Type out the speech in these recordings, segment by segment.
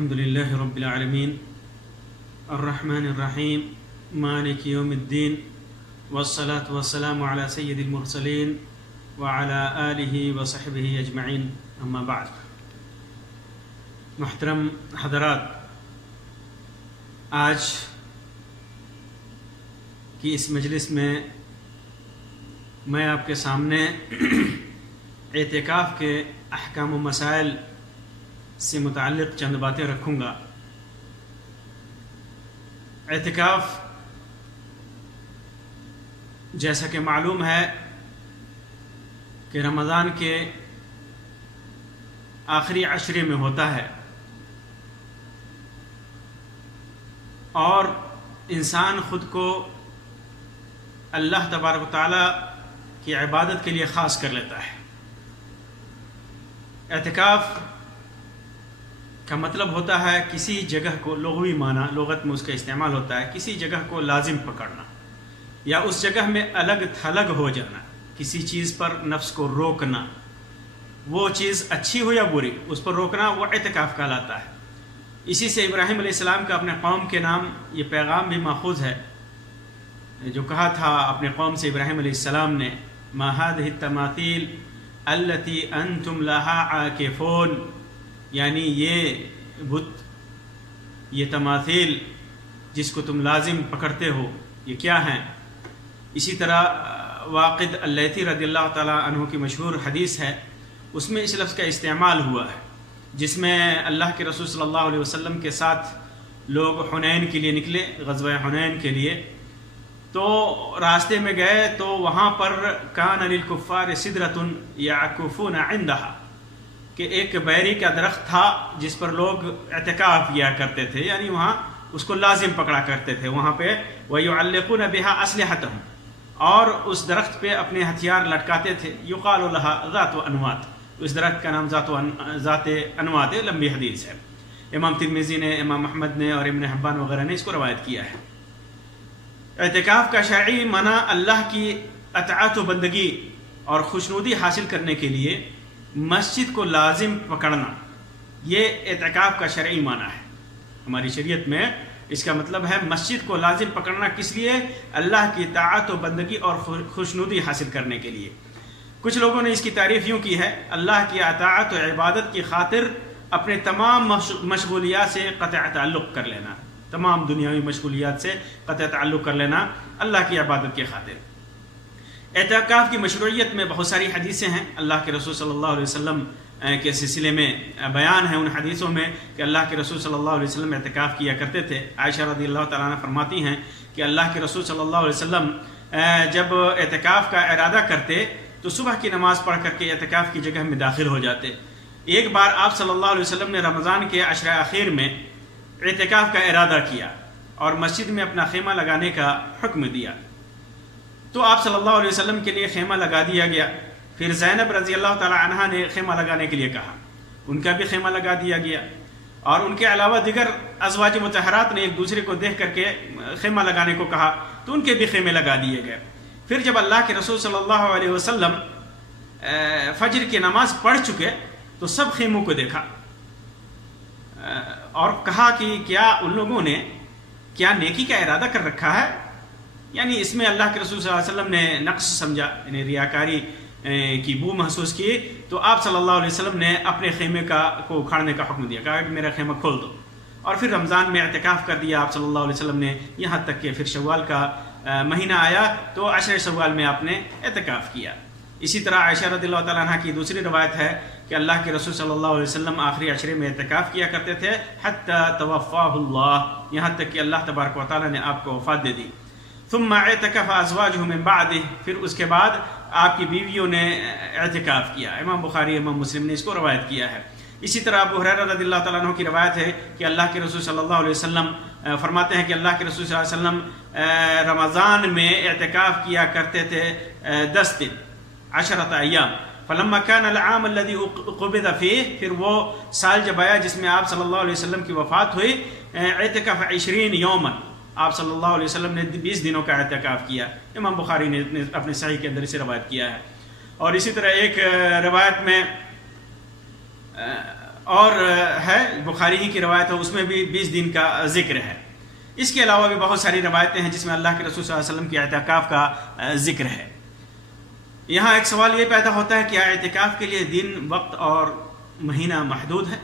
الحمد لله رب العالمين الرحمن الرحيم مالك يوم الدين والصلاة والسلام على سيد المرسلين وعلى آله وصحبه أجمعين أما بعد. محترم حضرات، آج کی اس مجلس میں آپ کے سامنے اعتکاف کے احکام و مسائل سے متعلق چند باتیں رکھوں گا. اعتکاف جیسا کہ معلوم ہے کہ رمضان کے آخری عشرے میں ہوتا ہے اور انسان خود کو اللہ تبارک و تعالیٰ کی عبادت کے لیے خاص کر لیتا ہے. اعتکاف کا مطلب ہوتا ہے کسی جگہ کو، لغوی معنی لغت میں اس کا استعمال ہوتا ہے، کسی جگہ کو لازم پکڑنا یا اس جگہ میں الگ تھلگ ہو جانا، کسی چیز پر نفس کو روکنا، وہ چیز اچھی ہو یا بری اس پر روکنا، وہ اعتکاف کہلاتا ہے. اسی سے ابراہیم علیہ السلام کا اپنے قوم کے نام یہ پیغام بھی ماخوذ ہے، جو کہا تھا اپنے قوم سے ابراہیم علیہ السلام نے، ما هذه التماثيل التي انتم لها عاكفون، یعنی یہ بت، یہ تماثیل جس کو تم لازم پکڑتے ہو یہ کیا ہیں. اسی طرح واقد اللیثی رضی اللہ تعالیٰ عنہ کی مشہور حدیث ہے، اس میں اس لفظ کا استعمال ہوا ہے، جس میں اللہ کے رسول صلی اللہ علیہ وسلم کے ساتھ لوگ حنین کے لیے نکلے، غزوہ حنین کے لیے. تو راستے میں گئے تو وہاں پر کان للکفار سدرۃ یعکفون عندها، کہ ایک بیری کا درخت تھا جس پر لوگ اعتکاف کیا کرتے تھے، یعنی وہاں اس کو لازم پکڑا کرتے تھے وہاں پہ. وَيُعَلِّقُونَ بِهَا أَسْلِحَتَهُمْ، اور اس درخت پہ اپنے ہتھیار لٹکاتے تھے. يُقَالُ لَهَا ذَاتُ أَنْوَاطٍ، اس درخت کا نام ذات انوات ہے، لمبی حدیث ہے. امام ترمذی نے، امام احمد نے اور ابن حبان وغیرہ نے اس کو روایت کیا ہے. اعتکاف کا شرعی معنی اللہ کی اطاعت و بندگی اور خوشنودی حاصل کرنے کے لیے مسجد کو لازم پکڑنا، یہ اعتکاف کا شرعی معنی ہے. ہماری شریعت میں اس کا مطلب ہے مسجد کو لازم پکڑنا، کس لیے؟ اللہ کی اطاعت و بندگی اور خوشنودی حاصل کرنے کے لیے. کچھ لوگوں نے اس کی تعریف یوں کی ہے، اللہ کی اطاعت و عبادت کی خاطر اپنے تمام مشغولیات سے قطع تعلق کر لینا، تمام دنیاوی مشغولیات سے قطع تعلق کر لینا اللہ کی عبادت کی خاطر. اعتکاف کی مشروعیت میں بہت ساری حدیثیں ہیں. اللہ کے رسول صلی اللہ علیہ وسلم کے سلسلے میں بیان ہے ان حدیثوں میں کہ اللہ کے رسول صلی اللہ علیہ وسلم اعتکاف کیا کرتے تھے. عائشہ رضی اللہ تعالیٰ عنہ فرماتی ہیں کہ اللہ کے رسول صلی اللہ علیہ وسلم جب اعتکاف کا ارادہ کرتے تو صبح کی نماز پڑھ کر کے اعتکاف کی جگہ میں داخل ہو جاتے. ایک بار آپ صلی اللہ علیہ وسلم نے رمضان کے عشرہ اخیر میں اعتکاف کا ارادہ کیا اور مسجد میں اپنا خیمہ لگانے کا حکم دیا. تو آپ صلی اللہ علیہ وسلم کے لیے خیمہ لگا دیا گیا. پھر زینب رضی اللہ تعالی عنہا نے خیمہ لگانے کے لیے کہا، ان کا بھی خیمہ لگا دیا گیا. اور ان کے علاوہ دیگر ازواج مطہرات نے ایک دوسرے کو دیکھ کر کے خیمہ لگانے کو کہا تو ان کے بھی خیمے لگا دیے گئے. پھر جب اللہ کے رسول صلی اللہ علیہ وسلم فجر کی نماز پڑھ چکے تو سب خیموں کو دیکھا اور کہا کہ کیا ان لوگوں نے کیا نیکی کا ارادہ کر رکھا ہے؟ یعنی اس میں اللہ کے رسول صلی اللہ علیہ وسلم نے نقص سمجھا، یعنی ریاکاری کی بو محسوس کی. تو آپ صلی اللہ علیہ وسلم نے اپنے خیمے کو اکھاڑنے کا حکم دیا، کہا کہ میرا خیمہ کھول دو. اور پھر رمضان میں اعتکاف کر دیا آپ صلی اللہ علیہ وسلم نے، یہاں تک کہ پھر شوال کا مہینہ آیا تو عشر شوال میں آپ نے اعتکاف کیا. اسی طرح عائشہ رضی اللہ تعالیٰ عنہ کی دوسری روایت ہے کہ اللہ کے رسول صلی اللہ علیہ وسلم آخری عشرے میں اعتکاف کیا کرتے تھے، حتی توفاہ اللہ، یہاں تک کہ اللہ تبارک و تعالیٰ نے آپ کو وفات دے دی. ثم اعتکف ازواجہ من بعدہ، پھر اس کے بعد آپ کی بیویوں نے اعتکاف کیا. امام بخاری، امام مسلم نے اس کو روایت کیا ہے. اسی طرح ابو ہریرہ رضی اللہ تعالیٰ عنہ کی روایت ہے کہ اللہ کے رسول صلی اللہ علیہ وسلم فرماتے ہیں کہ اللہ کے رسول صلی اللہ علیہ وسلم رمضان میں اعتکاف کیا کرتے تھے 10 دن، 10 ایام. فلما كان العام الذي قبض فيه، پھر وہ سال جب آیا جس میں آپ صلی اللہ علیہ وسلم کی وفات ہوئی، اعتکف 20 یوما، آپ صلی اللہ علیہ وسلم نے 20 دنوں کا اعتکاف کیا. امام بخاری نے اپنے صحیح کے اندر اسے روایت کیا ہے. اور اسی طرح ایک روایت میں اور ہے بخاری ہی کی روایت ہے، اس میں بھی 20 دن کا ذکر ہے۔ اس کے علاوہ بھی بہت ساری روایتیں ہیں جس میں اللہ کے رسول صلی اللہ علیہ وسلم کے اعتکاف کا ذکر ہے۔ یہاں ایک سوال یہ پیدا ہوتا ہے کہ کیا اعتکاف کے لیے دن، وقت اور مہینہ محدود ہے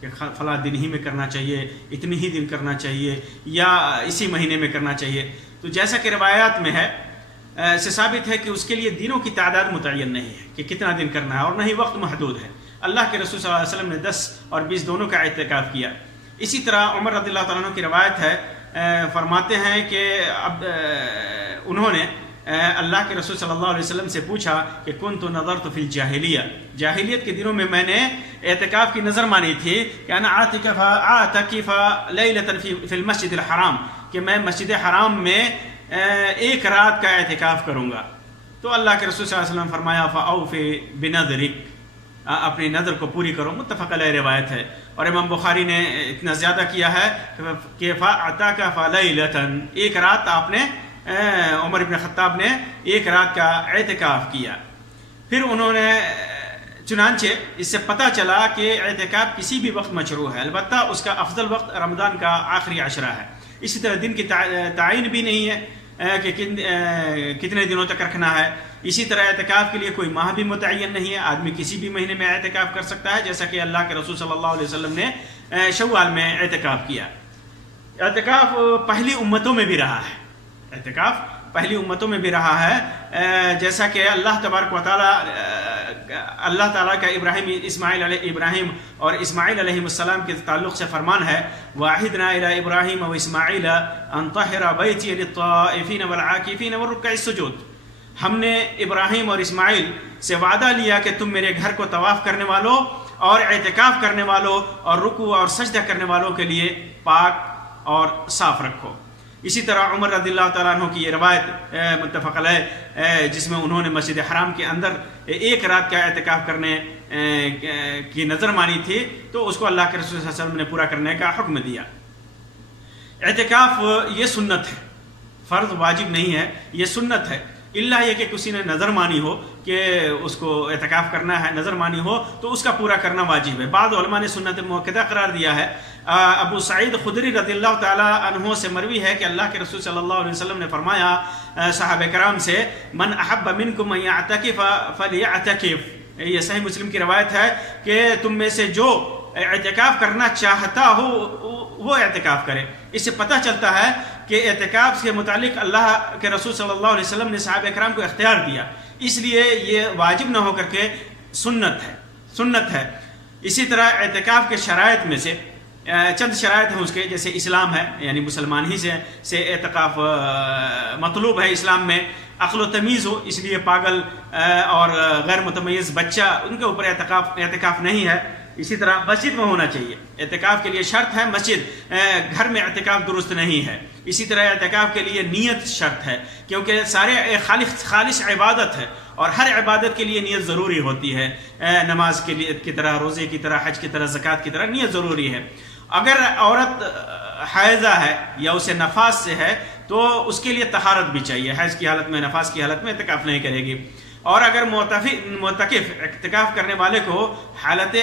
کہ فلاں دن ہی میں کرنا چاہیے، اتنی ہی دن کرنا چاہیے، یا اسی مہینے میں کرنا چاہیے؟ تو جیسا کہ روایات میں ہے سے ثابت ہے کہ اس کے لیے دنوں کی تعداد متعین نہیں ہے کہ کتنا دن کرنا ہے، اور نہ ہی وقت محدود ہے۔ اللہ کے رسول صلی اللہ علیہ وسلم نے 10 اور 20 دونوں کا اعتکاف کیا۔ اسی طرح عمر رضی اللہ تعالیٰ عنہ کی روایت ہے، فرماتے ہیں کہ اب انہوں نے اللہ کے رسول صلی اللہ علیہ وسلم سے پوچھا کہ کنت نظرت فی الجاہلیہ، جاہلیت کے دنوں میں میں نے اعتکاف کی نظر مانی تھی کہ انا اعتکف لیلۃ فی المسجد الحرام، کہ میں مسجد حرام میں ایک رات کا اعتکاف کروں گا۔ تو اللہ کے رسول صلی اللہ علیہ وسلم فرمایا فاوفی بنذرک، اپنی نظر کو پوری کرو۔ متفق علیہ روایت ہے، اور امام بخاری نے اتنا زیادہ کیا ہے کہ فاعتکف لیلۃ، ایک رات آپ نے عمر بن خطاب نے ایک رات کا اعتکاف کیا۔ پھر انہوں نے چنانچہ اس سے پتہ چلا کہ اعتکاف کسی بھی وقت مشروع ہے، البتہ اس کا افضل وقت رمضان کا آخری عشرہ ہے۔ اسی طرح دن کی تعین بھی نہیں ہے کہ کتنے دنوں تک رکھنا ہے۔ اسی طرح اعتکاف کے لیے کوئی ماہ بھی متعین نہیں ہے، آدمی کسی بھی مہینے میں اعتکاف کر سکتا ہے، جیسا کہ اللہ کے رسول صلی اللہ علیہ وسلم نے شوال میں اعتکاف کیا۔ اعتکاف پہلی امتوں میں بھی رہا ہے، اعتکاف پہلی امتوں میں بھی رہا ہے، جیسا کہ اللہ تبارک و تعالیٰ کا ابراہیم اور اسماعیل علیہ السلام کے تعلق سے فرمان ہے وَعَهِدْنَا إِلَىٰ إِبْرَاهِيمَ وَإِسْمَاعِيلَ أَن طَهِّرَ بَيْتِيَ لِلطَّائِفِينَ وَالْعَاكِفِينَ وَالرُّكَّعِ السُّجُودِ، ہم نے ابراہیم اور اسماعیل سے وعدہ لیا کہ تم میرے گھر کو طواف کرنے والوں اور اعتکاف کرنے والوں اور رکوع اور سجدہ کرنے والوں کے لیے پاک اور صاف رکھو۔ اسی طرح عمر رضی اللہ تعالیٰ عنہ کی یہ روایت متفق علیہ، جس میں انہوں نے مسجد حرام کے اندر ایک رات کا اعتکاف کرنے کی نظر مانی تھی، تو اس کو اللہ کے رسول صلی اللہ علیہ وسلم نے پورا کرنے کا حکم دیا۔ اعتکاف یہ سنت ہے، فرض واجب نہیں ہے، یہ سنت ہے، اللہ یہ کہ کسی نے نظر مانی ہو کہ اس کو اعتکاف کرنا ہے، نظر مانی ہو تو اس کا پورا کرنا واجب ہے۔ بعض علماء نے سنت مؤکدہ قرار دیا ہے۔ ابو سعید خدری رضی اللہ تعالیٰ عنہ سے مروی ہے کہ اللہ کے رسول صلی اللہ علیہ وسلم نے فرمایا صحابہ کرام سے من احب منکم ان یعتکف فلیعتکف، یہ صحیح مسلم کی روایت ہے کہ تم میں سے جو اعتکاف کرنا چاہتا ہو وہ اعتکاف کرے۔ اس سے پتہ چلتا ہے کہ اعتکاف کے متعلق اللہ کے رسول صلی اللہ علیہ وسلم نے صحابہ کرام کو اختیار دیا، اس لیے یہ واجب نہ ہو کر کے سنت ہے۔ اسی طرح اعتکاف کے شرائط میں سے چند شرائط ہیں اس کے، جیسے اسلام ہے، یعنی مسلمان ہی سے اعتکاف مطلوب ہے اسلام میں، عقل و تمیز ہو، اس لیے پاگل اور غیر متمیز بچہ ان کے اوپر اعتکاف نہیں ہے۔ اسی طرح مسجد میں ہونا چاہیے، اعتکاف کے لیے شرط ہے مسجد، گھر میں اعتکاف درست نہیں ہے۔ اسی طرح اعتکاف کے لیے نیت شرط ہے، کیونکہ سارے خالص عبادت ہے اور ہر عبادت کے لیے نیت ضروری ہوتی ہے، نماز کے لیے کی طرح، روزے کی طرح، حج کی طرح، زکوٰۃ کی طرح نیت ضروری ہے۔ اگر عورت حائضہ ہے یا اسے نفاس سے ہے تو اس کے لیے طہارت بھی چاہیے، حیض کی حالت میں، نفاس کی حالت میں اعتکاف نہیں کرے گی۔ اور اگر معتکف اعتکاف کرنے والے کو حالت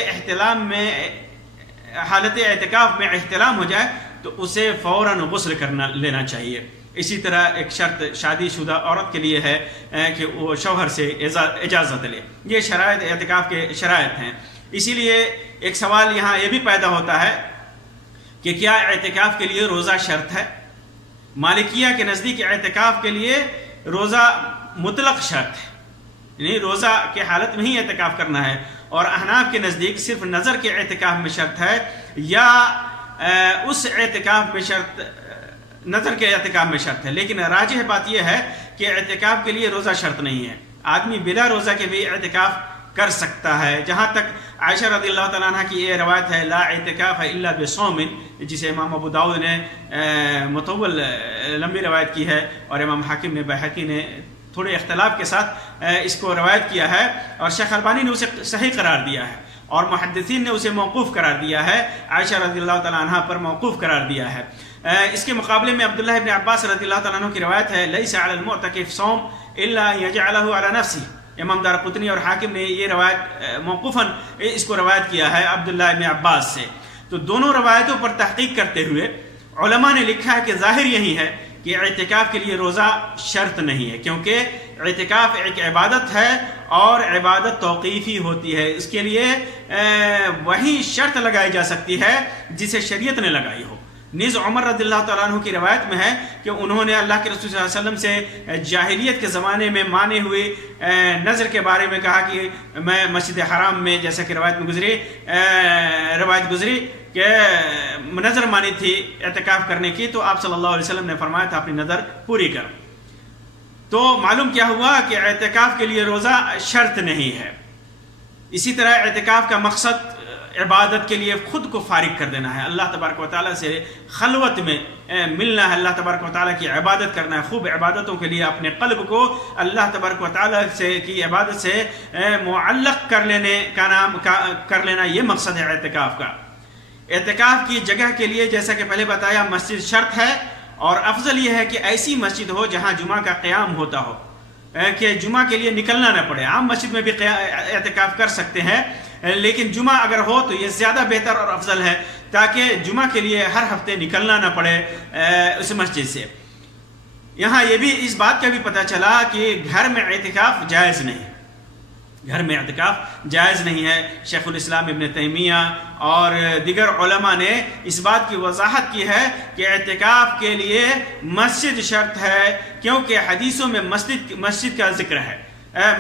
اعتکاف میں احتلام ہو جائے تو اسے فوراً غسل لینا چاہیے۔ اسی طرح ایک شرط شادی شدہ عورت کے لیے ہے کہ وہ شوہر سے اجازت لے۔ یہ شرائط اعتکاف کے شرائط ہیں۔ اسی لیے ایک سوال یہاں یہ بھی پیدا ہوتا ہے کہ کیا اعتکاف کے لیے روزہ شرط ہے؟ مالکیہ کے نزدیک اعتکاف کے لیے روزہ مطلق شرط ہے، یعنی روزہ کے حالت میں ہی اعتکاف کرنا ہے، اور احناف کے نزدیک صرف نظر کے اعتکاف میں شرط ہے، یا اس اعتکاف میں شرط، نظر کے اعتکاف میں شرط ہے۔ لیکن راجح بات یہ ہے کہ اعتکاف کے لیے روزہ شرط نہیں ہے، آدمی بلا روزہ کے بھی اعتکاف کر سکتا ہے۔ جہاں تک عائشہ رضی اللہ تعالیٰ عنہ کی یہ روایت ہے لا اعتکاف الا بصوم، جسے امام ابو داؤد نے مطول لمبی روایت کی ہے، اور امام حاکم نے، بحقی نے تھوڑے اختلاف کے ساتھ اس کو روایت کیا ہے، اور شیخ البانی نے اسے صحیح قرار دیا ہے، اور محدثین نے اسے موقوف قرار دیا ہے، عائشہ رضی اللہ تعالیٰ عنہ پر موقوف قرار دیا ہے۔ اس کے مقابلے میں عبداللہ ابن عباس رضی اللہ تعالیٰ عنہ کی روایت ہے لیس علی المعتکف صوم الا ان یجعلہ علی نفسہ، امام دارقطنی اور حاکم نے یہ روایت موقوفاً اس کو روایت کیا ہے عبداللہ ابن عباس سے. تو دونوں روایتوں پر تحقیق کرتے ہوئے علماء نے لکھا ہے کہ ظاہر یہی ہے کہ اعتکاف کے لیے روزہ شرط نہیں ہے، کیونکہ اعتکاف ایک عبادت ہے اور عبادت توقیفی ہوتی ہے. اس کے لیے وہی شرط لگائی جا سکتی ہے جسے شریعت نے لگائی ہو. نیز عمر رضی اللہ تعالیٰ عنہ کی روایت میں ہے کہ انہوں نے اللہ کے رسول صلی اللہ علیہ وسلم سے جاہلیت کے زمانے میں مانے ہوئے نظر کے بارے میں کہا کہ میں مسجد حرام میں، جیسا کہ روایت گزری کہ نظر مانی تھی اعتکاف کرنے کی، تو آپ صلی اللہ علیہ وسلم نے فرمایا تھا اپنی نظر پوری کر. تو معلوم کیا ہوا کہ اعتکاف کے لیے روزہ شرط نہیں ہے. اسی طرح اعتکاف کا مقصد عبادت کے لیے خود کو فارغ کر دینا ہے، اللہ تبارک و تعالیٰ سے خلوت میں ملنا ہے، اللہ تبارک و تعالیٰ کی عبادت کرنا ہے، خوب عبادتوں کے لیے اپنے قلب کو اللہ تبارک و تعالیٰ سے کی عبادت سے معلق کر لینا، یہ مقصد ہے اعتکاف کا. اعتکاف کی جگہ کے لیے جیسا کہ پہلے بتایا مسجد شرط ہے، اور افضل یہ ہے کہ ایسی مسجد ہو جہاں جمعہ کا قیام ہوتا ہو، کہ جمعہ کے لیے نکلنا نہ پڑے. عام مسجد میں بھی اعتکاف کر سکتے ہیں، لیکن جمعہ اگر ہو تو یہ زیادہ بہتر اور افضل ہے، تاکہ جمعہ کے لیے ہر ہفتے نکلنا نہ پڑے اس مسجد سے. یہاں یہ بھی اس بات کا بھی پتہ چلا کہ گھر میں اعتکاف جائز نہیں، گھر میں اعتکاف جائز نہیں ہے. شیخ الاسلام ابن تیمیہ اور دیگر علماء نے اس بات کی وضاحت کی ہے کہ اعتکاف کے لیے مسجد شرط ہے، کیونکہ حدیثوں میں مسجد کا ذکر ہے،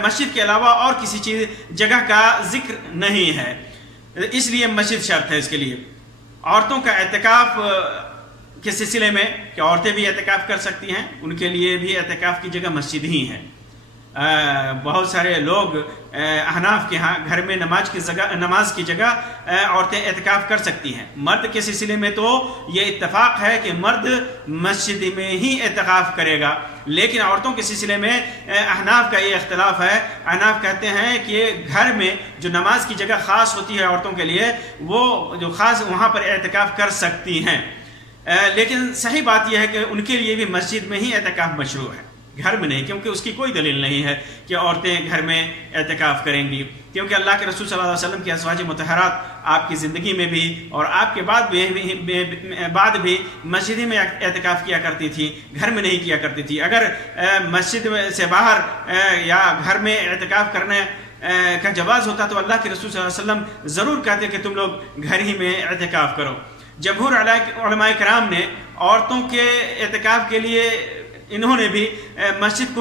مسجد کے علاوہ اور کسی چیز جگہ کا ذکر نہیں ہے، اس لیے مسجد شرط ہے. اس کے لیے عورتوں کا اعتکاف کے سلسلے میں کہ عورتیں بھی اعتکاف کر سکتی ہیں، ان کے لیے بھی اعتکاف کی جگہ مسجد ہی ہے. بہت سارے لوگ احناف کے ہاں گھر میں نماز کی جگہ عورتیں اعتکاف کر سکتی ہیں. مرد کے سلسلے میں تو یہ اتفاق ہے کہ مرد مسجد میں ہی اعتکاف کرے گا، لیکن عورتوں کے سلسلے میں احناف کا یہ اختلاف ہے. احناف کہتے ہیں کہ گھر میں جو نماز کی جگہ خاص ہوتی ہے عورتوں کے لیے، وہ جو خاص وہاں پر اعتکاف کر سکتی ہیں، لیکن صحیح بات یہ ہے کہ ان کے لیے بھی مسجد میں ہی اعتکاف مشروع ہے، گھر میں نہیں، کیونکہ اس کی کوئی دلیل نہیں ہے کہ عورتیں گھر میں اعتکاف کریں گی. کیونکہ اللہ کے رسول صلی اللہ علیہ وسلم کی ازواج مطہرات آپ کی زندگی میں بھی اور آپ کے بعد بھی مسجد میں اعتکاف کیا کرتی تھی، گھر میں نہیں کیا کرتی تھی. اگر مسجد سے باہر یا گھر میں اعتکاف کرنے کا جواز ہوتا تو اللہ کے رسول صلی اللہ علیہ وسلم ضرور کہتے کہ تم لوگ گھر ہی میں اعتکاف کرو. جمہور علماء کرام نے عورتوں کے اعتکاف کے لیے انہوں نے بھی مسجد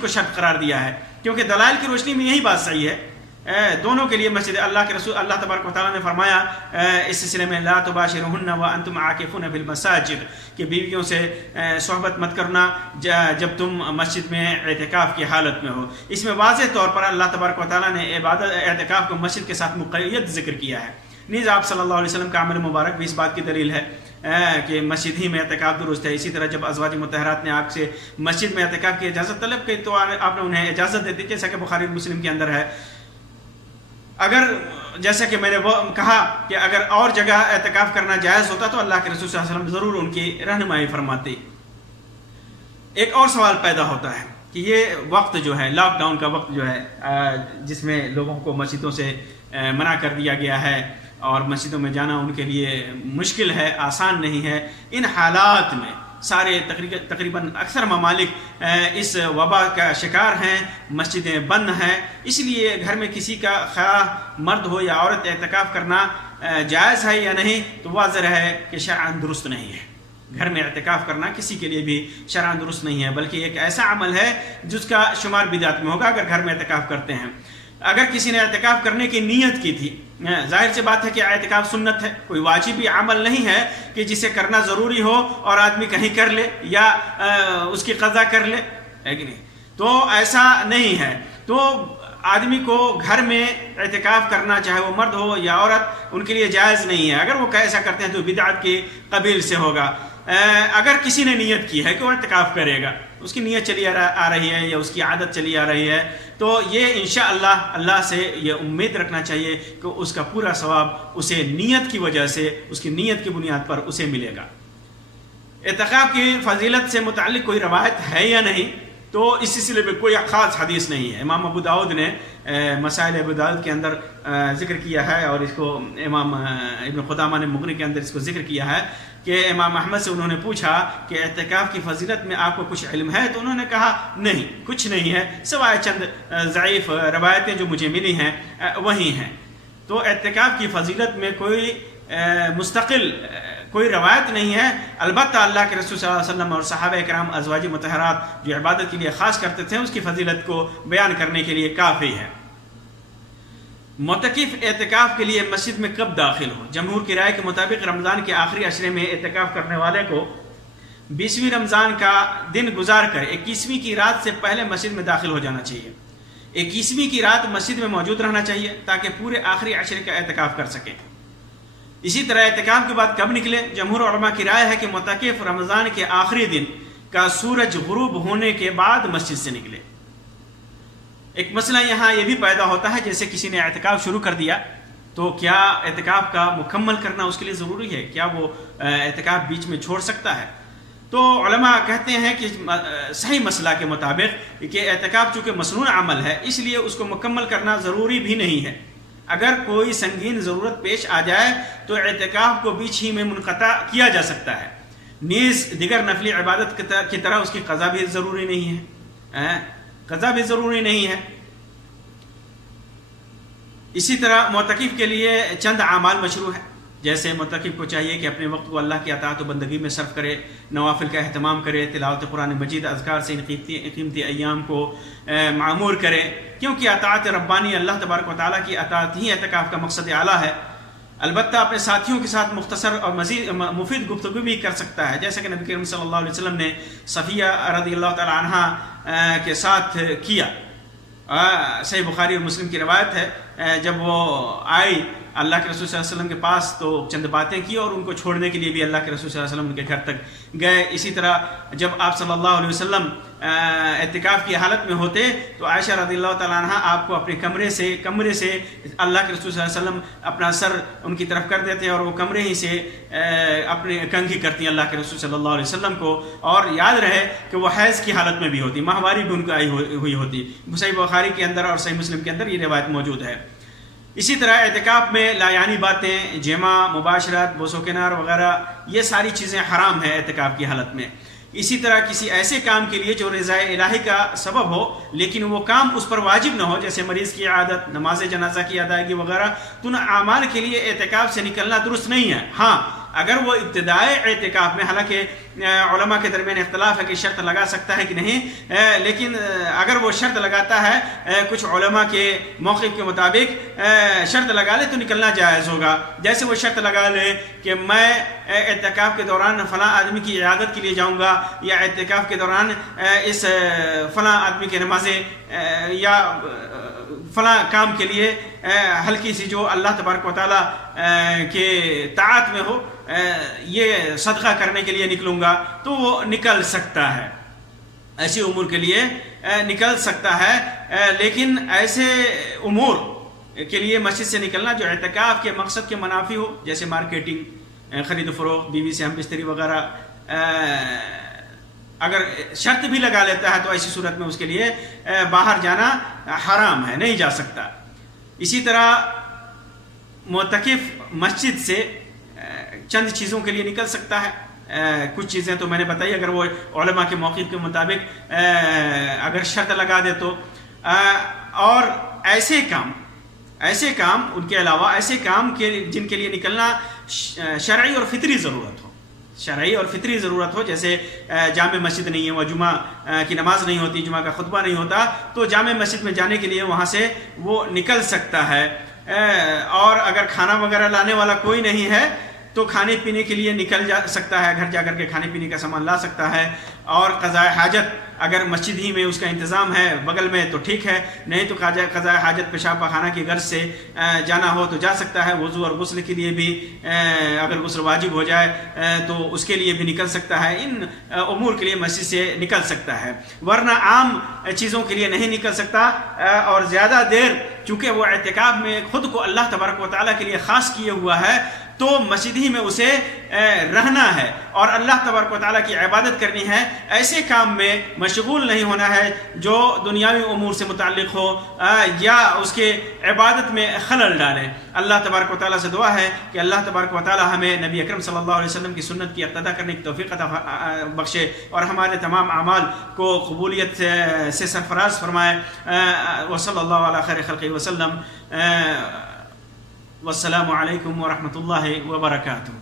کو شرط قرار دیا ہے، کیونکہ دلائل کی روشنی میں یہی بات صحیح ہے. دونوں کے لیے مسجد، اللہ کے رسول اللہ تبارک و تعالیٰ نے فرمایا اس سلسلے میں لا تباشرہن وانتم عاکفون فی المساجد، کہ بیویوں سے صحبت مت کرنا جب تم مسجد میں اعتکاف کی حالت میں ہو. اس میں واضح طور پر اللہ تبارک و تعالیٰ نے اعتکاف کو مسجد کے ساتھ مقید ذکر کیا ہے. نیز آپ صلی اللہ علیہ وسلم کا عمل مبارک بھی اس بات کی دلیل ہے کہ مسجد ہی میں اعتکاف درست ہے. اسی طرح جب ازواج مطہرات نے آپ سے مسجد میں اعتکاف کی اجازت طلب کی تو آپ نے انہیں اجازت دے دی، جیسا کہ بخاری مسلم کے اندر ہے. اگر جیسا کہ میں نے کہا کہ اگر اور جگہ اعتکاف کرنا جائز ہوتا تو اللہ کے رسول صلی اللہ علیہ وسلم ضرور ان کی رہنمائی فرماتے. ایک اور سوال پیدا ہوتا ہے کہ یہ وقت جو ہے، لاک ڈاؤن کا وقت جو ہے، جس میں لوگوں کو مسجدوں سے منع کر دیا گیا ہے اور مسجدوں میں جانا ان کے لیے مشکل ہے، آسان نہیں ہے، ان حالات میں سارے تقریباً اکثر ممالک اس وبا کا شکار ہیں، مسجدیں بند ہیں. اس لیے گھر میں کسی کا خواہ مرد ہو یا عورت اعتکاف کرنا جائز ہے یا نہیں تو واضح ہے کہ شرعاً درست نہیں ہے. گھر میں اعتکاف کرنا کسی کے لیے بھی شرعاً درست نہیں ہے، بلکہ ایک ایسا عمل ہے جس کا شمار بدعت میں ہوگا اگر گھر میں اعتکاف کرتے ہیں. اگر کسی نے اعتکاف کرنے کی نیت کی تھی، ظاہر سی بات ہے کہ اعتکاف سنت ہے، کوئی واجبی عمل نہیں ہے کہ جسے کرنا ضروری ہو اور آدمی کہیں کر لے یا اس کی قضا کر لے، ہے کہ نہیں؟ تو ایسا نہیں ہے. تو آدمی کو گھر میں اعتکاف کرنا، چاہے وہ مرد ہو یا عورت، ان کے لیے جائز نہیں ہے. اگر وہ ایسا کرتے ہیں تو بدعت کی قبیل سے ہوگا. اگر کسی نے نیت کی ہے کہ وہ اعتکاف کرے گا، اس کی نیت چلی آ رہی ہے یا اس کی عادت چلی آ رہی ہے، تو یہ انشاءاللہ اللہ سے یہ امید رکھنا چاہیے کہ اس کا پورا ثواب اسے نیت کی وجہ سے، اس کی نیت کی بنیاد پر اسے ملے گا. اعتکاف کی فضیلت سے متعلق کوئی روایت ہے یا نہیں، تو اس سلسلے میں کوئی خاص حدیث نہیں ہے. امام ابو داؤد نے مسائل ابو داؤد کے اندر ذکر کیا ہے، اور اس کو امام ابن قدامہ نے مغنی کے اندر اس کو ذکر کیا ہے کہ امام احمد سے انہوں نے پوچھا کہ اعتکاف کی فضیلت میں آپ کو کچھ علم ہے؟ تو انہوں نے کہا نہیں، کچھ نہیں ہے، سوائے چند ضعیف روایتیں جو مجھے ملی ہیں وہی ہیں. تو اعتکاف کی فضیلت میں کوئی مستقل کوئی روایت نہیں ہے. البتہ اللہ کے رسول صلی اللہ علیہ وسلم اور صحابہ کرام ازواج مطہرات جو عبادت کے لیے خاص کرتے تھے، اس کی فضیلت کو بیان کرنے کے لیے کافی ہے. معتکف اعتکاف کے لیے مسجد میں کب داخل ہو؟ جمہور کی رائے کے مطابق رمضان کے آخری عشرے میں اعتکاف کرنے والے کو 20ویں رمضان کا دن گزار کر 21ویں کی رات سے پہلے مسجد میں داخل ہو جانا چاہیے. 21ویں کی رات مسجد میں موجود رہنا چاہیے تاکہ پورے آخری عشرے کا اعتکاف کر سکے. اسی طرح اعتکاف کے بعد کب نکلے؟ جمہور علماء کی رائے ہے کہ معتکف رمضان کے آخری دن کا سورج غروب ہونے کے بعد مسجد سے نکلے. ایک مسئلہ یہاں یہ بھی پیدا ہوتا ہے، جیسے کسی نے اعتکاف شروع کر دیا تو کیا اعتکاف کا مکمل کرنا اس کے لیے ضروری ہے؟ کیا وہ اعتکاف بیچ میں چھوڑ سکتا ہے؟ تو علماء کہتے ہیں کہ صحیح مسئلہ کے مطابق کہ اعتکاف چونکہ مصنوع عمل ہے، اس لیے اس کو مکمل کرنا ضروری بھی نہیں ہے. اگر کوئی سنگین ضرورت پیش آ جائے تو اعتکاف کو بیچ ہی میں منقطع کیا جا سکتا ہے. نیز دیگر نفلی عبادت کی طرح اس کی قضا بھی ضروری نہیں ہے، قضا بھی ضروری نہیں ہے. اسی طرح معتکف کے لیے چند اعمال مشروع ہیں، جیسے معتکف کو چاہیے کہ اپنے وقت کو اللہ کی اطاعت و بندگی میں صرف کرے، نوافل کا اہتمام کرے، تلاوت قرآن مجید، اذکار سے ان قیمتی ایام کو معمور کرے، کیونکہ اطاعت ربانی اللہ تبارک و تعالیٰ کی اطاعت ہی اعتکاف کا مقصد اعلیٰ ہے. البتہ اپنے ساتھیوں کے ساتھ مختصر اور مفید گفتگو بھی کر سکتا ہے، جیسا کہ نبی کریم صلی اللہ علیہ وسلم نے صفیہ رضی اللہ تعالی عنہا کے ساتھ کیا. صحیح بخاری اور مسلم کی روایت ہے، جب وہ آئی اللہ کے رسول صلی اللہ علیہ وسلم کے پاس تو چند باتیں کی اور ان کو چھوڑنے کے لیے بھی اللہ کے رسول صلی اللہ علیہ وسلم ان کے گھر تک گئے. اسی طرح جب آپ صلی اللہ علیہ وسلم اعتکاف کی حالت میں ہوتے تو عائشہ رضی اللہ تعالیٰ عنہ آپ کو اپنے کمرے سے اللہ کے رسول صلی اللہ علیہ وسلم اپنا سر ان کی طرف کر دیتے اور وہ کمرے ہی سے اپنے کنگھی کرتی اللہ کے رسول صلی اللہ علیہ وسلم کو. اور یاد رہے کہ وہ حیض کی حالت میں بھی ہوتی، ماہواری بھی ان کو آئی ہوئی ہوتی. صحیح بخاری کے اندر اور صحیح مسلم کے اندر یہ روایت موجود ہے. اسی طرح اعتکاف میں لایانی باتیں، جمع، مباشرت، بوس و کنار وغیرہ یہ ساری چیزیں حرام ہیں اعتکاف کی حالت میں. اسی طرح کسی ایسے کام کے لیے جو رضا الہی کا سبب ہو لیکن وہ کام اس پر واجب نہ ہو، جیسے مریض کی عادت، نماز جنازہ کی ادائیگی وغیرہ، تو ان اعمال کے لیے اعتکاف سے نکلنا درست نہیں ہے. ہاں اگر وہ ابتدائی اعتکاف میں، حالانکہ علماء کے درمیان اختلاف ہے کہ شرط لگا سکتا ہے کہ نہیں، لیکن اگر وہ شرط لگاتا ہے کچھ علماء کے موقف کے مطابق شرط لگا لے تو نکلنا جائز ہوگا. جیسے وہ شرط لگا لے کہ میں اعتکاف کے دوران فلاں آدمی کی عیادت کے لیے جاؤں گا، یا اعتکاف کے دوران اس فلاں آدمی کی نمازیں یا فلاں کام کے لیے ہلکی سی جو اللہ تبارک و تعالیٰ کے طاعت میں ہو یہ صدقہ کرنے کے لیے نکلوں گا، تو وہ نکل سکتا ہے، ایسے امور کے لیے نکل سکتا ہے. لیکن ایسے امور کے لیے مسجد سے نکلنا جو اعتکاف کے مقصد کے منافی ہو، جیسے مارکیٹنگ، خرید و فروخت، بیوی سے ہم بستری وغیرہ، اگر شرط بھی لگا لیتا ہے تو ایسی صورت میں اس کے لیے باہر جانا حرام ہے، نہیں جا سکتا. اسی طرح معتکف مسجد سے چند چیزوں کے لیے نکل سکتا ہے. کچھ چیزیں تو میں نے بتائی، اگر وہ علماء کے موقف کے مطابق اگر شرط لگا دے تو. اور ایسے کام ان کے علاوہ ایسے کام کے جن کے لیے نکلنا شرعی اور فطری ضرورت ہو، جیسے جامع مسجد نہیں ہے، وہ جمعہ کی نماز نہیں ہوتی، جمعہ کا خطبہ نہیں ہوتا، تو جامع مسجد میں جانے کے لیے وہاں سے وہ نکل سکتا ہے. اور اگر کھانا وغیرہ لانے والا کوئی نہیں ہے تو کھانے پینے کے لیے نکل جا سکتا ہے، گھر جا کر کے کھانے پینے کا سامان لا سکتا ہے. اور قضاء حاجت اگر مسجد ہی میں اس کا انتظام ہے بغل میں تو ٹھیک ہے، نہیں تو قضاء حاجت پیشاب پخانہ کی غرض سے جانا ہو تو جا سکتا ہے. وضو اور غسل کے لیے بھی اگر غسل واجب ہو جائے تو اس کے لیے بھی نکل سکتا ہے. ان امور کے لیے مسجد سے نکل سکتا ہے، ورنہ عام چیزوں کے لیے نہیں نکل سکتا. اور زیادہ دیر چونکہ وہ اعتکاف میں خود کو اللہ تبارک و تعالیٰ کے لیے خاص کیے ہوا ہے تو مسجد ہی میں اسے رہنا ہے اور اللہ تبارک و تعالیٰ کی عبادت کرنی ہے، ایسے کام میں مشغول نہیں ہونا ہے جو دنیاوی امور سے متعلق ہو یا اس کے عبادت میں خلل ڈالے۔ اللہ تبارک و تعالیٰ سے دعا ہے کہ اللہ تبارک و تعالیٰ ہمیں نبی اکرم صلی اللہ علیہ وسلم کی سنت کی اقتداء کرنے کی توفیق عطا بخشے اور ہمارے تمام اعمال کو قبولیت سے سرفراز فرمائے۔ وصلی اللہ علی خیر خلقہ وسلم، والسلام علیکم ورحمۃ اللہ وبرکاتہ۔